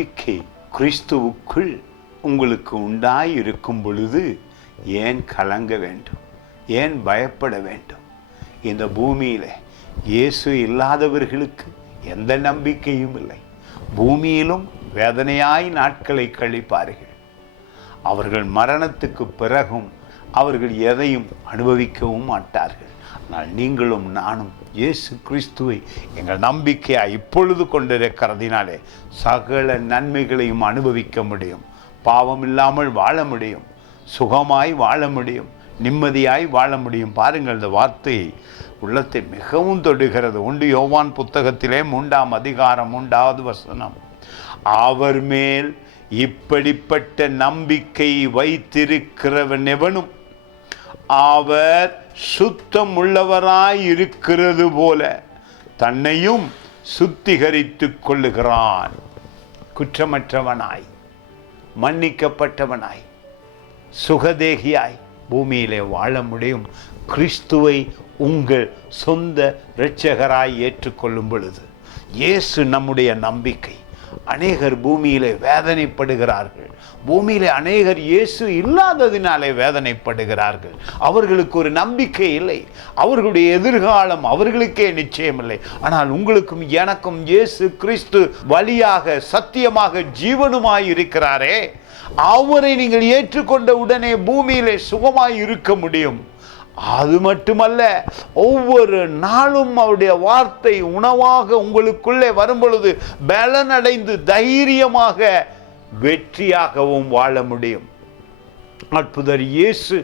நம்பிக்கை கிறிஸ்துவுக்குள் உங்களுக்கு உண்டாயிருக்கும் பொழுது ஏன் கலங்க வேண்டும்? ஏன் பயப்பட வேண்டும்? இந்த பூமியில் இயேசு இல்லாதவர்களுக்கு எந்த நம்பிக்கையும் இல்லை. பூமியிலும் வேதனையாய் நாட்களை கழிப்பார்கள். அவர்கள் மரணத்துக்கு பிறகும் அவர்கள் எதையும் அனுபவிக்கவும் மாட்டார்கள். ஆனால் நீங்களும் நானும் இயேசு கிறிஸ்துவை எங்கள் நம்பிக்கையாக இப்பொழுது கொண்டிருக்கிறதினாலே சகல நன்மைகளையும் அனுபவிக்க முடியும். பாவம் இல்லாமல் வாழ முடியும், சுகமாய் வாழ முடியும், நிம்மதியாய் வாழ முடியும். பாருங்கள், இந்த வார்த்தை உள்ளத்தை மிகவும் தொடுகிறது. 1 யோவான் புத்தகத்திலே 3ஆம் அதிகாரம் 3வது வசனம், அவர் மேல் இப்படிப்பட்ட நம்பிக்கை வைத்திருக்கிறவன் எவனும் அவர் சுத்தம் உள்ளவராய் இருக்கிறது போல தன்னையும் சுத்திகரித்துக் கொள்ளுகிறான். குற்றமற்றவனாய், மன்னிக்கப்பட்டவனாய், சுகதேகியாய் பூமியிலே வாழ முடியும். கிறிஸ்துவை உங்கள் சொந்த இரட்சகராய் ஏற்றுக்கொள்ளும் பொழுது இயேசு நம்முடைய நம்பிக்கை. அநேகர் பூமியிலே வேதனைப்படுகிறார்கள். பூமியிலே அநேகர் இயேசு இல்லாததினாலே வேதனைப்படுகிறார்கள். அவர்களுக்கு ஒரு நம்பிக்கை இல்லை. அவர்களுடைய எதிர்காலம் அவர்களுக்கே நிச்சயமில்லை. ஆனால் உங்களுக்கும் எனக்கும் இயேசு கிறிஸ்து வழியாக, சத்தியமாக, ஜீவனுமாய் இருக்கிறாரே. அவரை நீங்கள் ஏற்றுக்கொண்ட உடனே பூமியிலே சுகமாய் இருக்க முடியும். அது மட்டுமல்ல, ஒவ்வொரு நாளும் அவருடைய வார்த்தை உணவாக உங்களுக்குள்ளே வரும்பொழுது பலனடைந்து தைரியமாக வெற்றியாகவும் வாழ முடியும். அற்புதர் இயேசு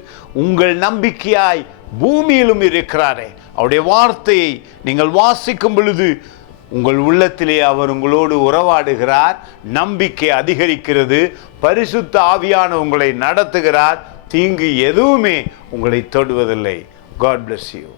உங்கள் நம்பிக்கையாய் பூமியிலும் இருக்கிறாரே. அவருடைய வார்த்தையை நீங்கள் வாசிக்கும் பொழுது உங்கள் உள்ளத்திலே அவர் உங்களோடு உறவாடுகிறார். நம்பிக்கை அதிகரிக்கிறது. பரிசுத்த ஆவியான உங்களை நடத்துகிறார். தீங்கு எதுவுமே உங்களை தொடுவதில்லை. God bless you.